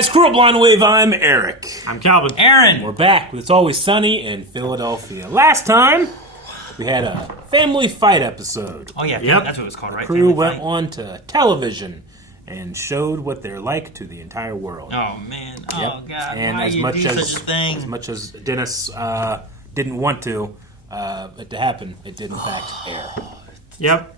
guys, Crew of Blonde Wave, I'm Eric. I'm Calvin. Aaron! We're back with It's Always Sunny in Philadelphia. Last time, we had a family fight episode. Oh, yeah, Yep. that's what it was called, right? The crew went on to television and showed what they're like to the entire world. Oh, man. Oh, Yep. God. And why as you much do as such a thing? as much as Dennis didn't want to it to happen, it did in fact air. Yep.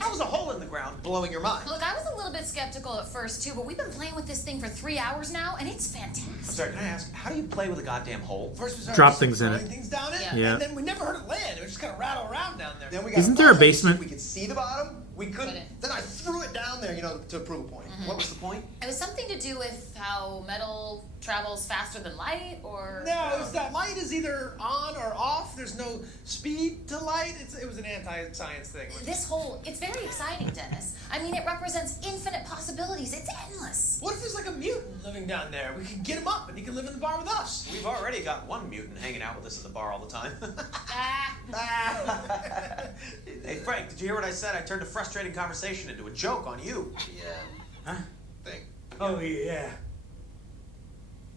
How was a hole in the ground blowing your mind? Look, I was a little bit skeptical at first, too, but we've been playing with this thing for 3 hours now, and it's fantastic. I'm sorry, can I ask, how do you play with a goddamn hole? First we started Drop just things in throwing it. things down it, Yeah. and then we never heard it land. It was just kind of rattle around down there. Then we got Isn't there a flashlights so basement? We could see the bottom. We couldn't. Couldn't. Then I threw it down there, to prove a point. What was the point? It was something to do with how metal travels faster than light, or... No, it was that light is either on or off. There's no speed to light. It was an anti-science thing. This whole... It's very exciting, Dennis. I mean, it represents infinite possibilities. It's endless. What if there's like a mutant living down there? We can get him up and he can live in the bar with us. We've already got one mutant hanging out with us at the bar all the time. Ah. Hey, Frank, did you hear what I said? I turned a frustrating conversation into a joke on you. Yeah. Huh? Thing. Oh, yeah.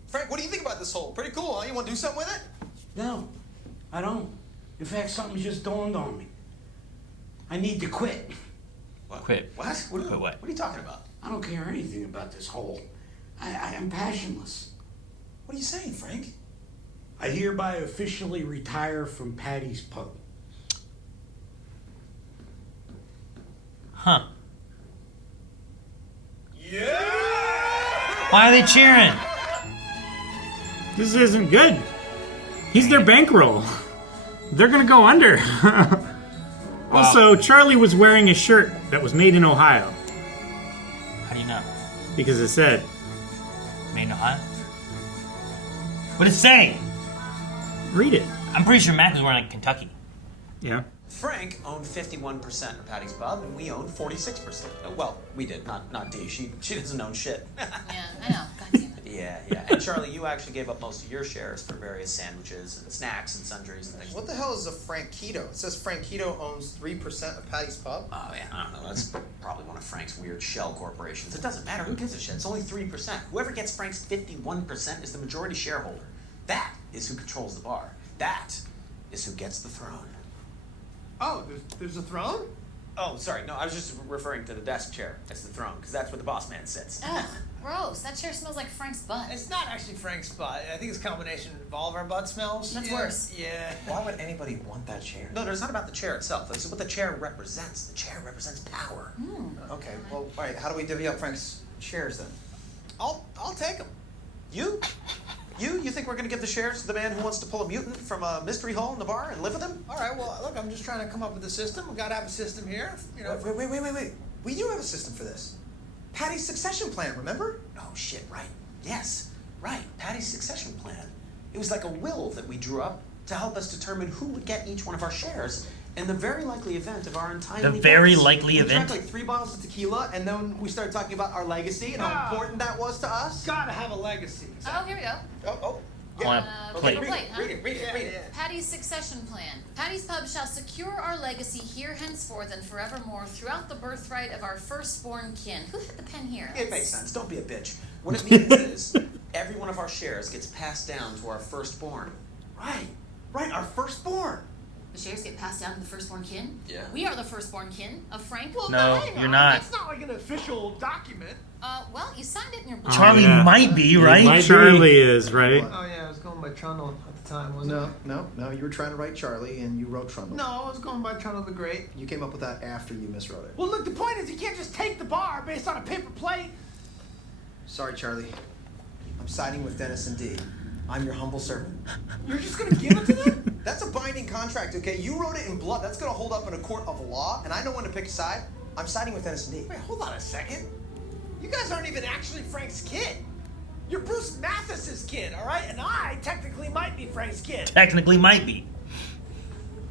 Frank, what do you think about this hole? Pretty cool, huh? You want to do something with it? No, I don't. In fact, something just dawned on me. I need to quit. What? Quit. What? What? Quit what? What are you talking about? I don't care anything about this hole. I am passionless. What are you saying, Frank? I hereby officially retire from Patty's Pub. Huh. Yeah! Why are they cheering? This isn't good. He's their bankroll. They're gonna go under. Also, Charlie was wearing a shirt that was made in Ohio How do you know? because it said, Made in Ohio? What did it say? read it. I'm pretty sure Mac was wearing like Kentucky. Yeah. Frank owned 51% of Patty's Pub, and we owned 46%. Well, we did, not Dee. She doesn't own shit. Yeah, I know. God damn it. Yeah. And Charlie, you actually gave up most of your shares for various sandwiches and snacks and sundries and things. What the hell is a Franquito? It says Franquito owns 3% of Patty's Pub. Oh, yeah, I don't know. That's probably one of Frank's weird shell corporations. It doesn't matter. Who gives a shit? It's only 3%. Whoever gets Frank's 51% is the majority shareholder. That is who controls the bar. That is who gets the throne. Oh, there's a throne? Oh, sorry. No, I was just referring to the desk chair. That's the throne, because that's where the boss man sits. Ugh, gross. That chair smells like Frank's butt. It's not actually Frank's butt. I think it's a combination of all of our butt smells. That's Yeah. worse. Yeah. Why would anybody want that chair? No, it's not about the chair itself. This is what the chair represents. The chair represents power. Okay, well, all right, how do we divvy up Frank's shares then? I'll take them. You? You think we're gonna give the shares to the man who wants to pull a mutant from a mystery hole in the bar and live with him? All right, well, look, I'm just trying to come up with a system. We gotta have a system here. Wait. We do have a system for this. Patty's succession plan, remember? Oh, shit, right. Yes, right. Patty's succession plan. It was like a will that we drew up to help us determine who would get each one of our shares in the very likely event of our untimely The very deaths. likely We event? drank like 3 bottles of tequila, and then we started talking about our legacy and how important that was to us. Gotta have a legacy. Oh, here we go. I want a plate. Paper plate, huh? Read it. Patty's succession plan. Patty's Pub shall secure our legacy here henceforth and forevermore throughout the birthright of our firstborn kin. Who had the pen here? It makes sense. Don't be a bitch. What it means is every one of our shares gets passed down to our firstborn. Right, our firstborn. The shares get passed down to the firstborn kin? Yeah. We are the firstborn kin of Frank. Well, No, hang you're on. not. That's not like an official document. Well, you signed it in your book. Charlie yeah. might be, right? might be. Charlie is, right? Oh, yeah, I was going by Trundle at the time, wasn't it? No, you were trying to write Charlie, and you wrote Trundle. No, I was going by Trundle the Great. You came up with that after you miswrote it. Well, look, the point is you can't just take the bar based on a paper plate. Sorry, Charlie. I'm siding with Dennis and Dee. I'm your humble servant. You're just gonna give it to them? That's a binding contract, okay? You wrote it in blood. That's gonna hold up in a court of law, and I know when to pick a side. I'm siding with Dennis and Dee. Wait, hold on a second. You guys aren't even actually Frank's kid. You're Bruce Mathis's kid, all right? And I technically might be Frank's kid. Technically might be.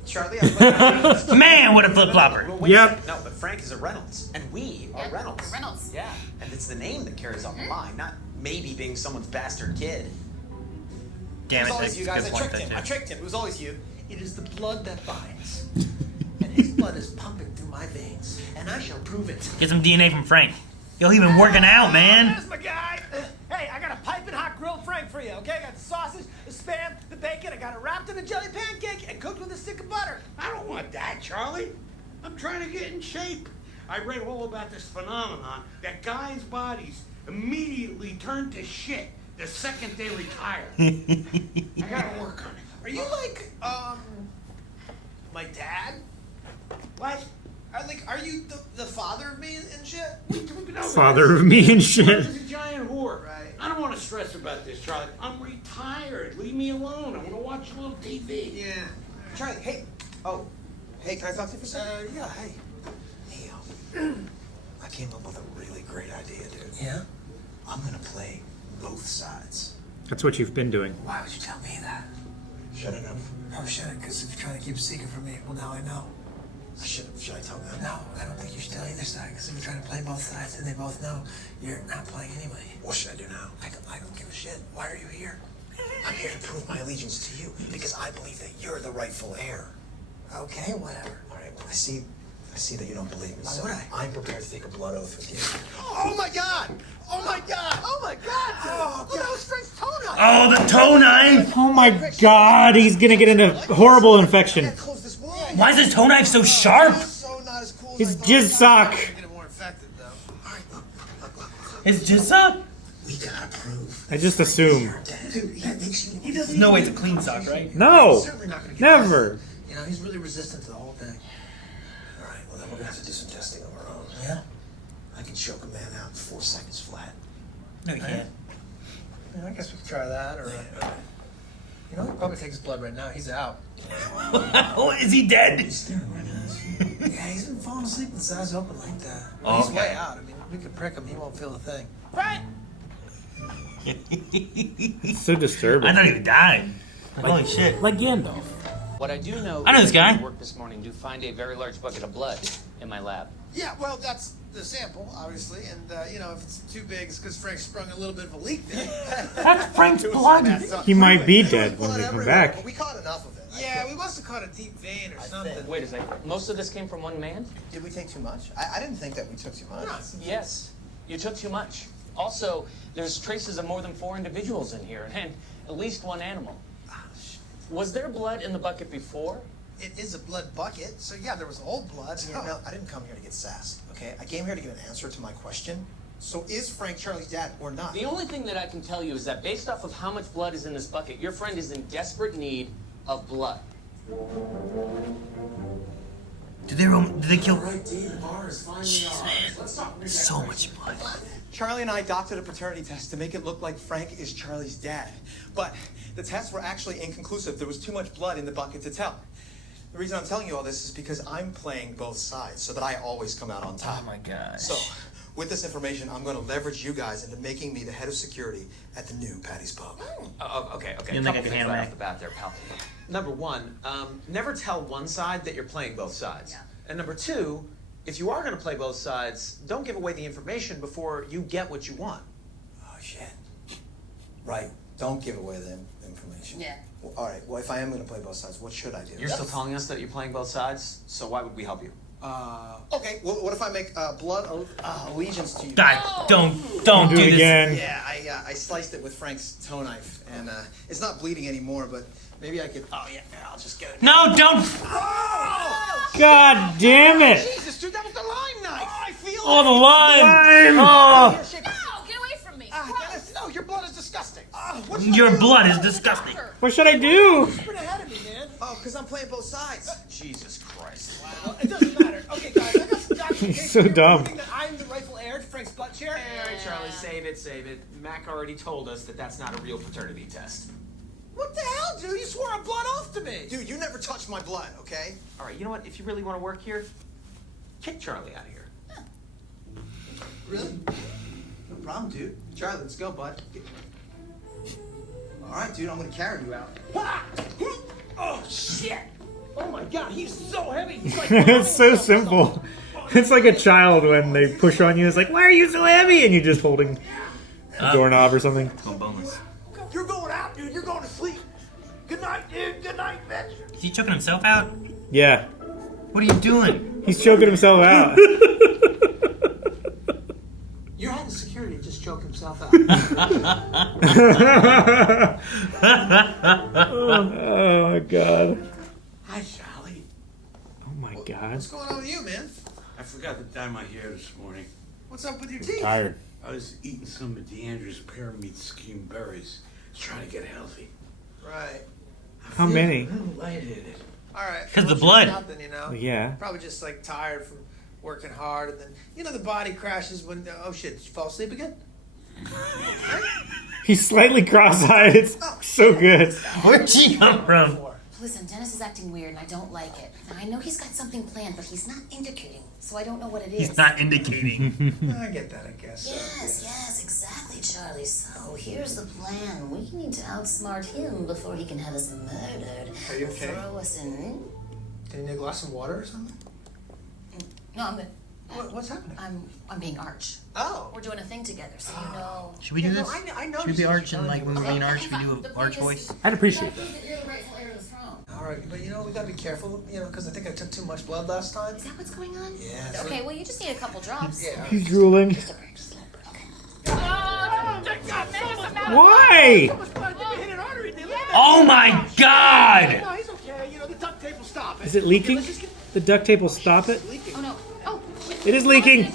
Charlie, I Man, what a flip-flopper. Well, wait a Yep. second. No, but Frank is a Reynolds, and we are Yeah, Reynolds. we're Reynolds. Yeah, and it's the name that carries on the line, not maybe being someone's bastard kid. Damn it, was always that's you a guys. good I point, tricked him. that I too. tricked him. It was always you. It is the blood that binds. And his blood is pumping through my veins. And I shall prove it. Get some DNA from Frank. Yo, he been working out, man. There's my guy. Hey, I got a piping hot grilled Frank for you, okay? I got the sausage, the spam, the bacon. I got it wrapped in a jelly pancake and cooked with a stick of butter. I don't want that, Charlie. I'm trying to get in shape. I read all about this phenomenon that guys' bodies immediately turn to shit the second they retire. I gotta work on it. Are you like, my dad? What? Are you the father of me and shit? Father of me and shit. He's a giant whore. Right. I don't want to stress about this, Charlie. I'm retired. Leave me alone. I want to watch a little TV. Yeah. Charlie, hey. Oh, hey, can I talk to you for a second? Yeah, hey. Hey, I came up with a really great idea, dude. Yeah? I'm gonna play both sides. That's what you've been doing. Why would you tell me that? Should I know? Oh, should I? Because if you're trying to keep a secret from me, well, now I know. Should I tell them? No, I don't think you should tell either side, because if you're trying to play both sides and they both know, you're not playing anyway. What should I do now? I don't give a shit. Why are you here? I'm here to prove my allegiance to you because I believe that you're the rightful heir. Okay, whatever. All right, well, I see that you don't believe me. Why So would I? I'm prepared to take a blood oath with you. Oh my god! Oh my god! Oh my god! Oh, look, that was Frank's toe knife! Oh, the toe knife! Oh my god, he's gonna get an horrible infection. I close this wound. Why is his toe knife so sharp? So not as cool as His I thought. jizz sock. Get it more infected, though. All right, look. His jizz up? We gotta prove. I just assume. Dude, that makes you. There's no way it's a clean sock, right? No, Certainly not gonna get never. arrested. You know, he's really resistant to the whole thing. All right, well then we're gonna have to do some testing of our own. Yeah? I can choke a man out in 4 seconds flat. No, you can't. Yeah, I guess we could try that, or... You know, he probably takes his blood right now. He's out. Oh, is he dead? He's staring right at us. Yeah, he's been falling asleep with his eyes open like that. Oh, He's okay. way out. I mean, we could prick him. He won't feel a thing. Right? It's so disturbing. I thought he died. Like, holy shit. Like Gandalf. What I do know I know this is guy. that I work this morning to find a very large bucket of blood in my lab. Yeah, well, that's the sample, obviously. And, you know, if it's too big, it's because Frank sprung a little bit of a leak there. That's Frank's blood. He might be dead when we come back. But we caught enough of it. Yeah, we must have caught a deep vein or something. Wait a second. Most of this came from one man? Did we take too much? I didn't think that we took too much. Yes. You took too much. Also, there's traces of more than 4 individuals in here, and at least 1 animal. Was there blood in the bucket before? It is a blood bucket, so yeah, there was old blood. Yeah, no, I didn't come here to get sassed, okay? I came here to get an answer to my question. So is Frank Charlie's dad or not? The only thing that I can tell you is that based off of how much blood is in this bucket, your friend is in desperate need of blood. Did they kill? Right, Dean, ours, finally ours. Let's talk. So much blood. Charlie and I doctored a paternity test to make it look like Frank is Charlie's dad. But the tests were actually inconclusive. There was too much blood in the bucket to tell. The reason I'm telling you all this is because I'm playing both sides so that I always come out on top. Oh my gosh. So, with this information, I'm going to leverage you guys into making me the head of security at the new Patty's Pub. Okay. You think Couple I can things handle right that? off the bat there, pal. Number one, never tell one side that you're playing both sides. Yeah. And number two, if you are going to play both sides, don't give away the information before you get what you want. Oh, shit. Right. Don't give away the information. Yeah. Well, all right. Well, if I am going to play both sides, what should I do? You're still telling us that you're playing both sides, so why would we help you? Okay. Well, what if I make blood allegiance to you? God, don't Do do it this. again. Yeah, I sliced it with Frank's toe knife, and it's not bleeding anymore, but maybe I could. Oh yeah, I'll just get it. No, don't. God damn it! Jesus, dude, that was the lime knife! Oh, I feel Oh, the line. Oh, Ow, get away from me. Dennis, no, your blood is disgusting. Your blood is disgusting. what should I do? Sprint ahead of me, man. Oh, because I'm playing both sides. Jesus Christ. Well, it doesn't matter. Okay, guys, I got some documentation. So here dumb. proving that I'm the rightful heir to Frank's butt chair. All right, Charlie, save it. Mac already told us that that's not a real paternity test. What the hell, dude? You swore a blood oath to me. Dude, you never touched my blood, okay? All right, you know what? If you really want to work here, kick Charlie out of here. Really? No problem, dude. Charlie, let's go, bud. All right, dude, I'm gonna carry you out. Oh, shit. Oh, my God, he's so heavy. He's like... It's so simple. It's like a child when they push on you. It's like, why are you so heavy? And you're just holding a doorknob or something. Go boneless. You're going out, dude. You're going to sleep. Good night, dude. Good night, bitch. Is he choking himself out? Yeah, What are you doing? he's choking himself out. his security to just choke himself out. Oh God. Hi, Charlie. Oh my God. What's going on with you, man? I forgot to dye my hair this morning. What's up with your teeth? Tired. I was eating some of DeAndre's pyramid scheme berries. I was trying to get healthy. Right. How many? A little lightheaded. All right. 'Cause the Well, blood. Nothing, you know. Yeah. Probably just like tired from working hard, and then the body crashes when. Oh shit! Did you fall asleep again? He's slightly cross-eyed. It's so good. Where'd she come from? Listen, Dennis is acting weird and I don't like it. Now, I know he's got something planned, but he's not indicating, so I don't know what it is. He's not indicating. I get that, I guess. Yes, exactly, Charlie. So here's the plan. We need to outsmart him before he can have us murdered. Are you okay? Throw us in. Do you need a glass of water or something? No, I'm good. What's happening? I'm being Arch. Oh. We're doing a thing together, so you know. Should we do this? I know. Should we be Arch and like when we're being Arch, we do The an thing Arch is, voice? I'd appreciate that. You're the rightful heir to the throne. All right, but we gotta be careful, because I think I took too much blood last time. Is that what's going on? Yeah. so- Okay, well, you just need a couple drops. Yeah. He's drooling. Just a little bit, okay. Why? Oh my God! No, he's okay. The duct tape will stop it. Is it leaking? The duct tape will stop it. Oh, no. Oh, It is leaking. Ooh,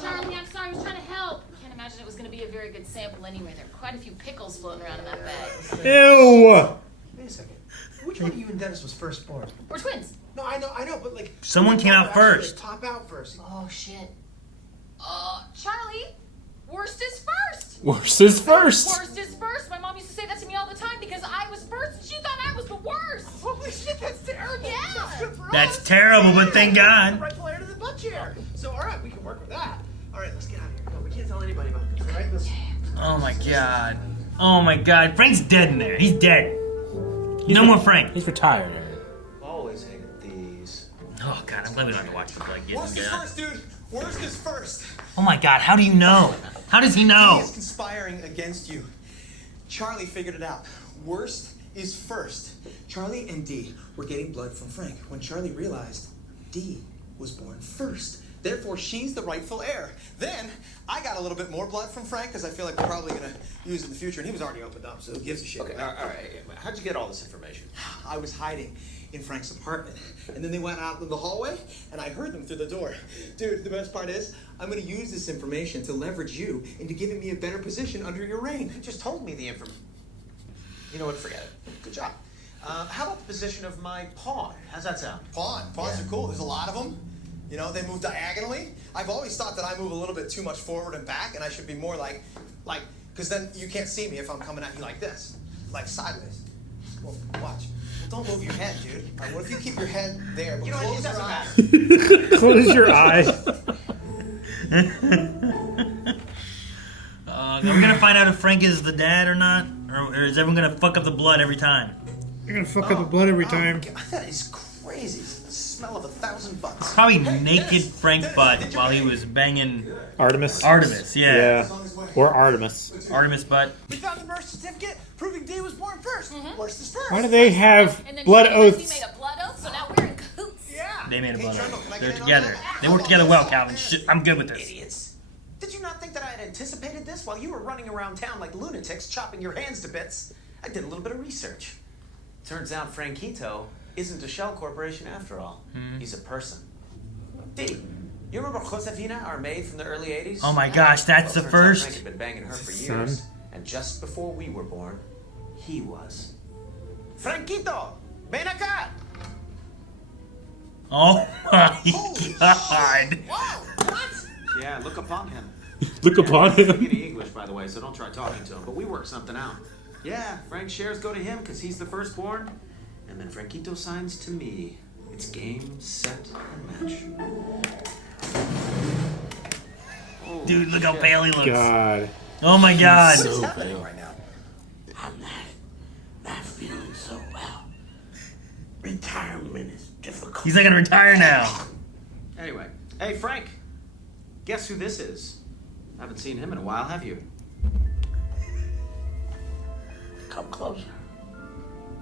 Charlie, I'm sorry. I was trying to help. Can't imagine it was going to be a very good sample anyway. There are quite a few pickles floating around in that bag. Ew. Wait a second. Which one of you and Dennis was first born? We're twins. No, I know, but like. Someone came out first. Top out first. Oh, shit. Charlie, worst is first. Worst is first. Worst is first. My mom used to say that to me all the time because I was first and she thought I was the worst. Holy shit, that's terrible. Yeah. That's good for That's us. terrible, but thank God. The rightful heir to the butt chair. So, all right, we can work with that. All right, let's get out of here. No, we can't tell anybody about this, all right? Let's... Oh my God. Oh my God. Frank's dead in there. He's dead. No more Frank. He's retired. Always hated these. Oh God, I'm glad we don't have to watch this like Worst getting is dead. first, dude. Worst is first. Oh my God, how do you know? How does he He know? is conspiring against you. Charlie figured it out. Worst is first. Charlie and Dee were getting blood from Frank when Charlie realized Dee was born first. Therefore, she's the rightful heir. Then, I got a little bit more blood from Frank because I feel like we're probably going to use it in the future. And he was already opened up, so who gives a shit? Okay, all right. How'd you get all this information? I was hiding in Frank's apartment. And then they went out in the hallway, and I heard them through the door. Dude, the best part is, I'm going to use this information to leverage you into giving me a better position under your reign. You just told me the information. You know what? Forget it. Good job. How about the position of my pawn? How's that sound? Pawns are cool. There's a lot of them. They move diagonally. I've always thought that I move a little bit too much forward and back, and I should be more like, because then you can't see me if I'm coming at you like this, like sideways. Well, watch. Well, don't move your head, dude. All right, what if you keep your head there, but You know what? It close your doesn't eyes? matter. Close your eyes. Are we gonna find out if Frank is the dad or not? Or is everyone gonna fuck up the blood every time? You're gonna fuck up the blood every time. That is crazy. It's the smell of 1,000 butts. Probably naked Frank butt while he was banging Artemis. Artemis, yeah. Or Artemis. Artemis butt. We found the birth certificate proving Dee was born first. Worst is first. Why do they have And then blood she and Leslie oaths? made a blood oath, so now we're in cahoots. Yeah. They made a Hey, blood Trundle, oath. can I They're get in on together. that? They work together well, Calvin. Shit, I'm good with this. Idiots. Did you not think that I had anticipated this while you were running around town like lunatics, chopping your hands to bits? I did a little bit of research. Turns out Franquito isn't a shell corporation after all. He's a person. Dee, you remember Josefina, our maid from the early 80s? Oh my gosh, that's the Turns out Frank first. had been banging her for Son. years. And just before we were born, he was. Franquito, ven acá! Oh my God. Whoa, what? Yeah, look upon him. Look upon He doesn't him. speak any English, by the way, so don't try talking to him. But we worked something out. Yeah, Frank's shares go to him because he's the firstborn, and then Franquito signs to me. It's game, set, and match. Holy Dude, look how shit. pale he looks. God. Oh my God. So happening pale. right now? I'm not feeling so well. Retirement is difficult. He's not gonna retire now. Anyway, hey Frank, guess who this is? Haven't seen him in a while, have you? Come closer.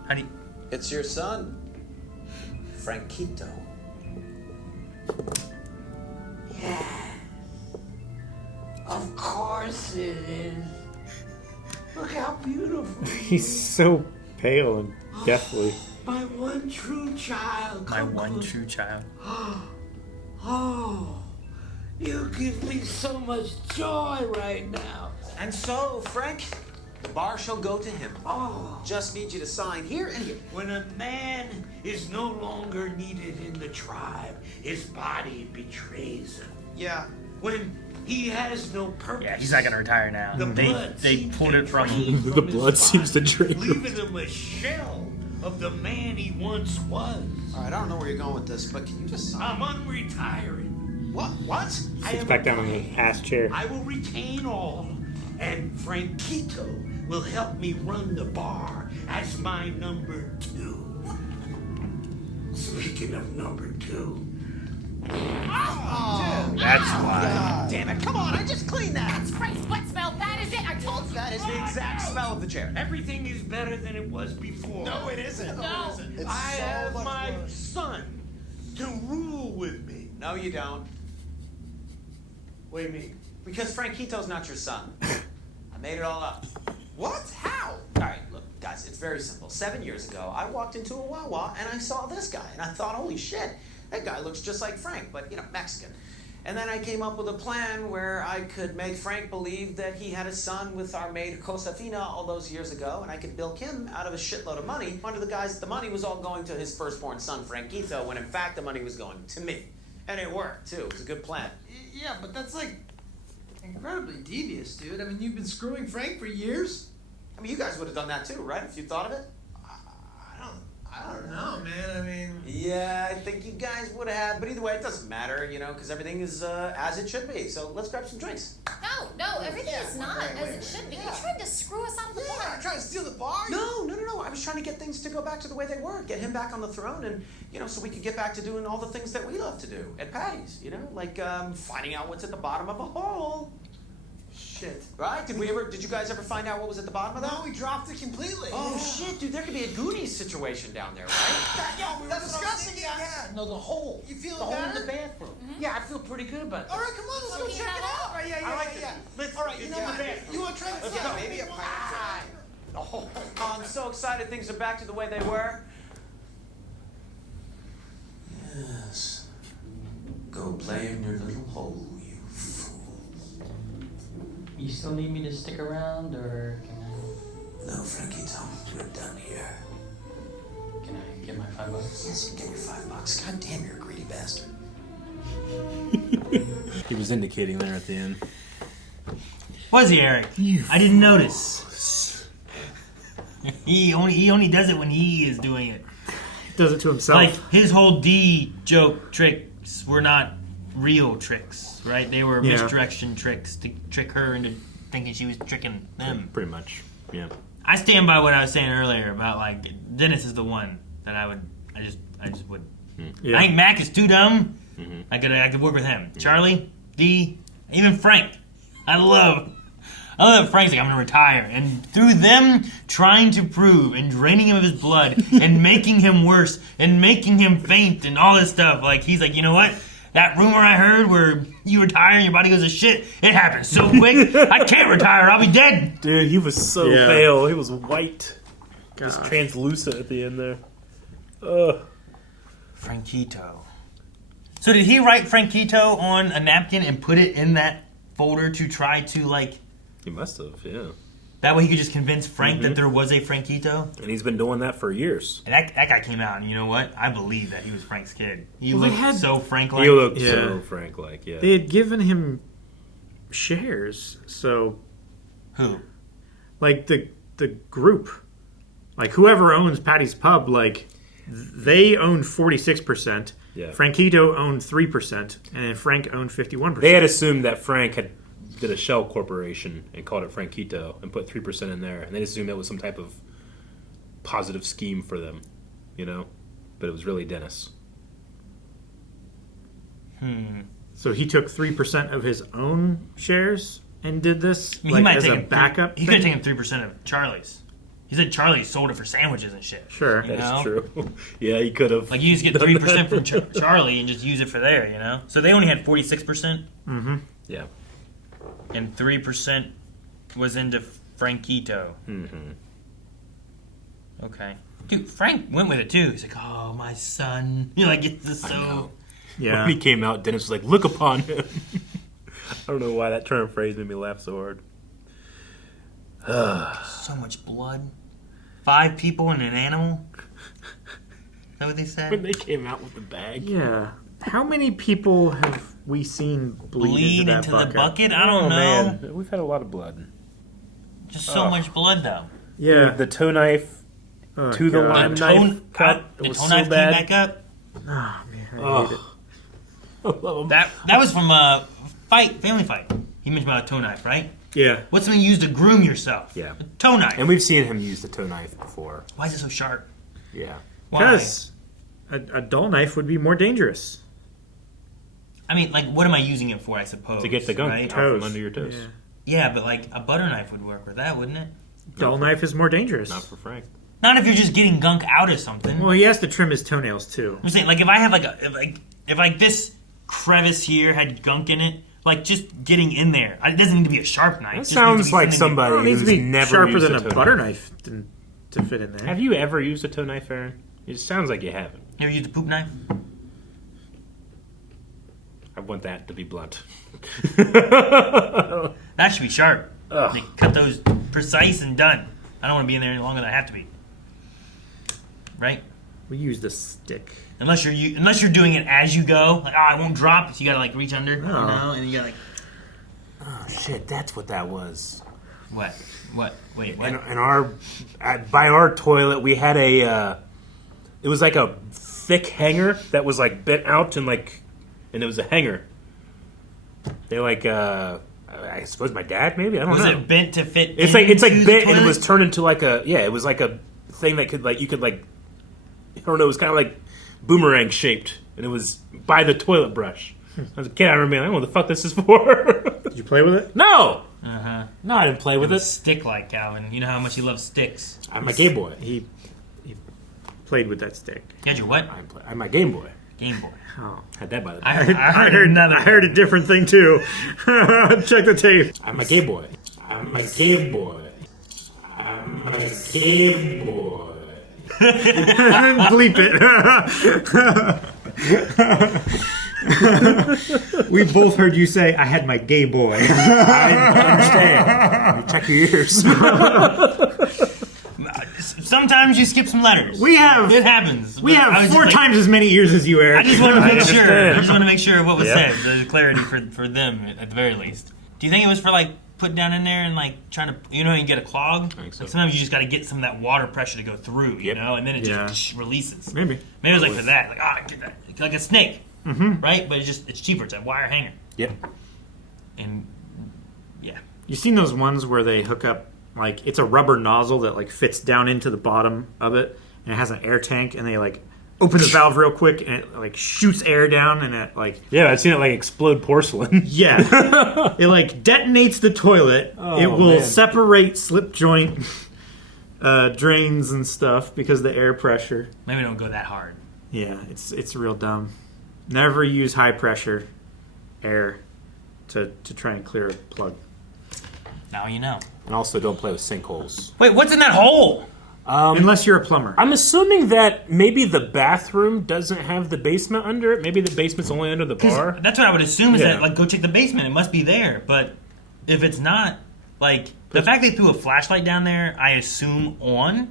How do you... It's your son, Franquito. Of course it is. Look how beautiful. He's so pale and deathly. My one true child. My one true child. Oh, you give me so much joy right now. And so, Frank, the bar shall go to him. Oh, Just need you to sign here and here. when a man is no longer needed in the tribe, his body betrays him. Yeah. When he has no purpose. Yeah, he's not gonna retire now. The blood They seems pulled to it from drain him. The his blood seems to body, drain him. leaving him a shell of the man he once was. All right, I don't know where you're going with this, but can you just sign? I'm unretiring. What? I Sits am back down on the afraid. ass chair. I will retain all, and Franquito will help me run the bar as my number 2. Speaking of number 2, That's why. Damn it! Come on, I just cleaned that. That's Frank's butt smell. That is it. I told you. That is the exact smell of the chair. everything is better than it was before. No, it isn't. No. It's I so have much my worse. son to rule with me. No, you don't. What do you mean? Because Franquito's not your son. I made it all up. What? How? All right, look, guys, it's very simple. 7 years ago, I walked into a Wawa and I saw this guy, and I thought, holy shit, that guy looks just like Frank, but, you know, Mexican. And then I came up with a plan where I could make Frank believe that he had a son with our maid Josefina all those years ago, and I could bilk him out of a shitload of money under the guise that the money was all going to his firstborn son, Franquito, when in fact the money was going to me. And it worked, too. It was a good plan. Yeah, but that's like incredibly devious, dude. I mean, you've been screwing Frank for years. I mean, you guys would have done that too, right? If you thought of it? I don't know, man. I mean, Yeah, I think you guys would have. But either way, it doesn't matter, you know, because everything is as it should be. So let's grab some drinks. No, everything is not as it should be. You tried to screw us out of the bar. yeah, trying to steal the bar. No. I was trying to get things to go back to the way they were. Get him back on the throne and, you know, so we could get back to doing all the things that we love to do at Patty's, you know? Like finding out what's at the bottom of a hole. Shit. Right? Did you guys ever find out what was at the bottom of that? No, we dropped it completely. Oh, shit, dude, there could be a Goonies situation down there, right? Yeah, we were That's what I was discussing thinking. it. Yeah. No, the hole. You feeling the hole in better? the bathroom. Yeah, I feel pretty good about All that. right, come on, let's go Looking check that it out. out. All right, yeah. I like this. Let's All right, you know get what? to the bathroom. You want to try this Yeah, out? maybe a pint. Oh, I'm so excited things are back to the way they were. Yes. Go play in your little hole, you fools. You still need me to stick around, or No, Franquito, we're done here. can I get my $5? Yes, you can get your $5. God damn, you're a greedy bastard. He was indicating there at the end. Was he, Eric? I didn't notice. He only does it when he is doing it. Does it to himself. Like his whole D joke tricks were not real tricks, right? They were Yeah. misdirection tricks to trick her into thinking she was tricking them. Pretty much. Yeah. I stand by what I was saying earlier about like Dennis is the one that I just would. Yeah. I think Mac is too dumb. I could work with him. Charlie, D, even Frank. I love Frank's like, I'm gonna retire. And through them trying to prove and draining him of his blood and making him worse and making him faint and all this stuff, like he's like, you know what? That rumor I heard where you retire and your body goes to shit, it happened so quick, I can't retire, I'll be dead. Dude, he was so Yeah. pale. He was white. Just Gosh. translucent at the end there. Ugh. Franquito. So did he write Franquito on a napkin and put it in that folder to try to like He must have, yeah. that way he could just convince Frank that there was a Franquito? And he's been doing that for years. And that guy came out and you know what? I believe that he was Frank's kid. He Well, they looked had- so Frank-like. He looked Yeah. so Frank-like, yeah. They had given him shares, so Who? like the group, like whoever owns Patty's Pub, like they owned 46%. Yeah. Franquito owned 3%, and Frank owned 51%. They had assumed that Frank did a shell corporation and called it Franquito and put 3% in there, and they assumed it was some type of positive scheme for them, you know? But it was really Dennis. So he took 3% of his own shares and did this I mean, he might as take a him backup. He could have thing? taken 3% of Charlie's. He said Charlie sold it for sandwiches and shit. Sure. You That's know? true. Yeah, he could have. Like you just get 3% from Charlie and just use it for there, you know? So they only had 46%. Yeah. And 3% was into Franquito. Mm-hmm. Okay. Dude, Frank went with it too. He's like, oh, my son. You're like, it's just so... Yeah. When he came out, Dennis was like, look upon him. I don't know why that turn of phrase made me laugh so hard. So much blood. 5 people and an animal? Is that what they said? When they came out with the bag. Yeah. How many people have we seen bleed into the bucket? I don't know. Man. We've had a lot of blood. Just so much blood, though. Yeah. The toe knife to the lime knife cut. It The was toe so knife bad. came back up. Oh, man, I hate it. That was from Family Fight. He mentioned about a toe knife, right? Yeah. What's something you use to groom yourself? Yeah. A toe knife. And we've seen him use the toe knife before. Why is it so sharp? Yeah. Why? Because a dull knife would be more dangerous. I mean, like, what am I using it for, I suppose? To get the gunk right? out from under your toes. Yeah, but, like, a butter knife would work with that, wouldn't it? Dull knife is more dangerous. Not for Frank. Not if you're just getting gunk out of something. Well, he has to trim his toenails, too. I'm saying, like, if I have, if this crevice here had gunk in it, like, just getting in there. It doesn't need to be a sharp knife. That It just sounds needs to be like something somebody It needs to who's be never sharper used than a a toe butter knife. knife to fit in there. Have you ever used a toe knife, Aaron? It sounds like you haven't. You ever used a poop knife? I want that to be blunt. That should be sharp. Ugh. They cut those precise and done. I don't want to be in there any longer than I have to be. Right? We used a stick. Unless you're doing it as you go, like, I won't drop, so you gotta like reach under, you know, and you gotta like, Oh shit, that's what that was. what? Wait, what? In our by our toilet, we had a. It was like a thick hanger that was like bent out and it was a hanger. They I suppose my dad maybe I don't Was know. it bent to fit? It's like into bent the and it toilet? was turned into like a it was like a thing that could you could I don't know, it was kind of like boomerang shaped and it was by the toilet brush. I was a kid, I remember being like, I don't know what the fuck this is for. Did you play with it? No! Uh-huh. No, I didn't play with it. Stick like Calvin. You know how much he loves sticks. I'm a Game Boy. He played with that stick. You had your what? I'm a Game Boy. Game Boy. Oh. Had that by the I way. heard another. I heard a different thing too. Check the tape. I'm a Game Boy. I'm a Game Boy. I'm a Game Boy. Bleep it. We both heard you say, I had my gay boy. I understand. You check your ears. Sometimes you skip some letters. We have It happens. we But I have was 4 just like- times as many ears as you, Eric. I just want to make sure. understand. I just want to make sure of what was Yeah. said. There's clarity for them at the very least. Do you think it was for like putting down in there and like trying to, you know, you get a clog? I think so. Like, sometimes you just got to get some of that water pressure to go through, you Yep. know, and then it Yeah. just releases. Maybe. Maybe it was like for that, like get that, like a snake, right? But it's cheaper. It's a wire hanger, Yep. and yeah, You seen those ones where they hook up, like, it's a rubber nozzle that, like, fits down into the bottom of it, and it has an air tank, and they, like, open the valve real quick, and it, like, shoots air down, and it, like... Yeah, I've seen it explode porcelain. Yeah. It, like, detonates the toilet. Oh, it will man. separate slip joint drains and stuff because of the air pressure. maybe don't go that hard. Yeah, it's real dumb. Never use high-pressure air to try and clear a plug. Now you know. And also, don't play with sinkholes. Wait, what's in that hole? Unless you're a plumber. I'm assuming that maybe the bathroom doesn't have the basement under it. Maybe the basement's only under the bar. That's what I would assume is Yeah. that, like, go check the basement. It must be there. But if it's not, like, the fact they threw a flashlight down there, I assume on,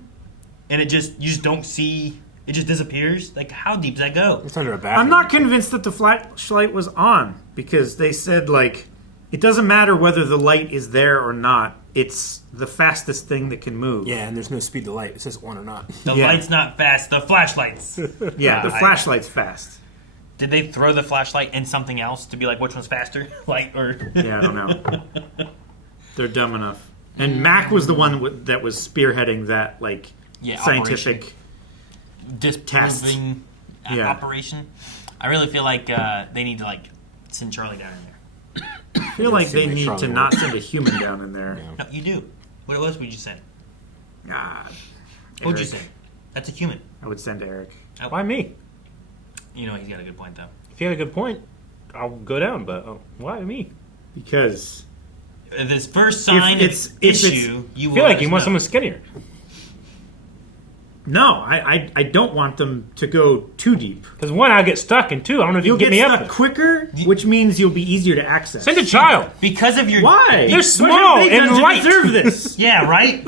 and you just don't see, it just disappears. Like, how deep does that go? It's under a bathroom. I'm not convinced that the flashlight was on because they said, like, it doesn't matter whether the light is there or not. It's the fastest thing that can move. Yeah, and there's no speed to light. It says on or not. The Yeah. light's not fast. The flashlight's. Yeah, the I- flashlight's fast. Did they throw the flashlight in something else to be like, which one's faster? Light or... Yeah, I don't know. They're dumb enough. And Mac was the one that was spearheading that, like, Yeah, scientific... disproving Yeah. operation. I really feel like they need to, like, send Charlie down in there. I feel like they Make need Charlie to work. not send a human down in there. No, you do. What else would you send? Ah, What would you Eric. say? That's a human. I would send Eric. Why me? You know, he's got a good point, though. If you had a good point, I'll go down. But why me? Because this first sign it's- of if it's- issue, you I will feel like let you us want know. someone skinnier. No, I don't want them to go too deep. Because one, I'll get stuck, and two, I don't know if You'll you can get get me stuck up. quicker, which means you'll be easier to access. Send a child. Because of your Why? They're What small have they done and to light. deserve this? Yeah, right?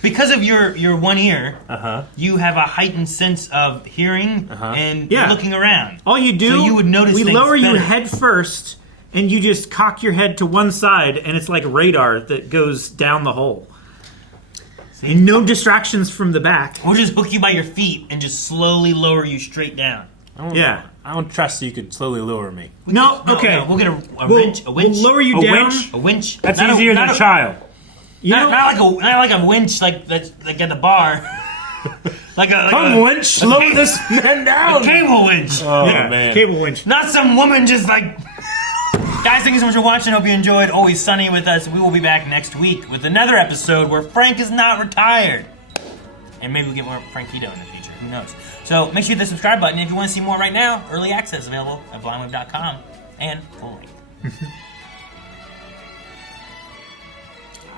Because of your one ear, Uh-huh. you have a heightened sense of hearing and Yeah. looking around. All you do, So you would notice we things lower you better. head first, and you just cock your head to one side, and it's like radar that goes down the hole. And no distractions from the back. We'll just hook you by your feet and just slowly lower you straight down. Yeah. I don't trust you could slowly lower me. No, okay. No, we'll get a We'll- winch. A winch. We'll lower you A down. winch? A winch. That's Not easier than not a child. You know, Not like a winch like that's like at the bar. like Come, a winch, lower this man a down. cable winch. Oh, yeah, man. cable winch. Not some woman just like. Guys, thank you so much for watching. Hope you enjoyed Always Sunny with us. We will be back next week with another episode where Frank is not retired. And maybe we'll get more Franquito in the future. Who knows? So make sure you hit the subscribe button. If you want to see more right now, early access available at blindwave.com and full length.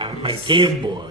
I'm a game boy.